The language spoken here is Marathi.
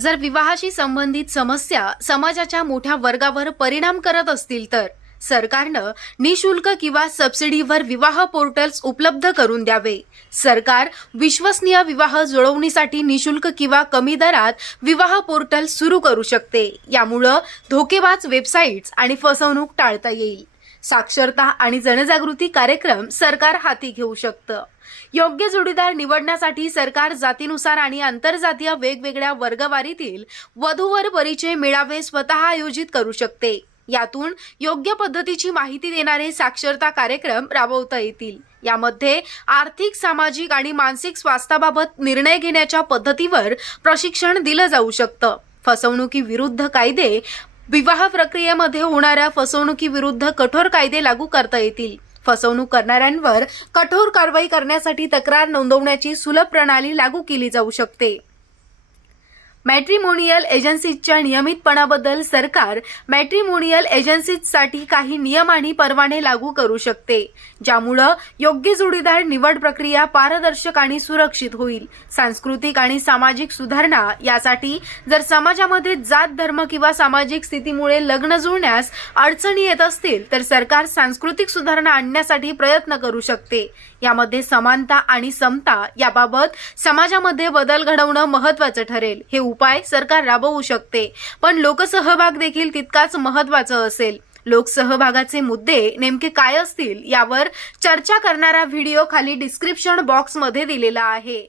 जर विवाहाशी संबंधित समस्या समाजाच्या मोठ्या वर्गावर परिणाम करत असतील तर सरकारनं निशुल्क किंवा सबसिडीवर विवाह पोर्टल्स उपलब्ध करून द्यावे. सरकार विश्वसनीय विवाह जुळवणीसाठी निशुल्क किंवा कमी दरात विवाह पोर्टल सुरू करू शकते. यामुळं धोकेबाज वेबसाईट्स आणि फसवणूक टाळता येईल. साक्षरता आणि जनजागृती कार्यक्रम सरकार हाती घेऊ शकतं. योग्य जोडीदार निवडण्यासाठी सरकार जातीनुसार आणि आंतरजातीय वेगवेगळ्या वर्गवारीतील वधूवर परिचय मेळावे स्वतः आयोजित करू शकते. यातून योग्य पद्धतीची माहिती देणारे साक्षरता कार्यक्रम राबवता येतील. यामध्ये आर्थिक सामाजिक आणि मानसिक स्वास्थ्याबाबत निर्णय घेण्याच्या पद्धतीवर प्रशिक्षण दिलं जाऊ शकतं. फसवणुकीविरुद्ध कायदे विवाह प्रक्रियेमध्ये होणाऱ्या फसवणुकीविरुद्ध कठोर कायदे लागू करता येतील. फसवणूक करणाऱ्यांवर कठोर कारवाई करण्यासाठी तक्रार नोंदवण्याची सुलभ प्रणाली लागू केली जाऊ शकते. मॅट्रिमोनियल एजन्सीजच्या नियमितपणाबद्दल सरकार मॅट्रिमोनियल एजन्सीजसाठी काही नियम आणि परवाने लागू करू शकते ज्यामुळं योग्य जोडीदार निवड प्रक्रिया पारदर्शक आणि सुरक्षित होईल. सांस्कृतिक आणि सामाजिक सुधारणा यासाठी जर समाजामध्ये जात धर्म किंवा सामाजिक स्थितीमुळे लग्न जुळण्यास अडचणी येत असतील तर सरकार सांस्कृतिक सुधारणा आणण्यासाठी प्रयत्न करू शकते. यामध्ये समानता आणि समता याबाबत समाजामध्ये बदल घडवणं महत्वाचं ठरेल. हे उपाय सरकार राबवू शकते. पण लोकसहभाग देखील तितकाच महत्वाचं असेल. लोकसहभागाचे मुद्दे नेमके काय असतील यावर चर्चा करणारा व्हिडिओ खाली डिस्क्रिप्शन बॉक्समध्ये दिलेला आहे.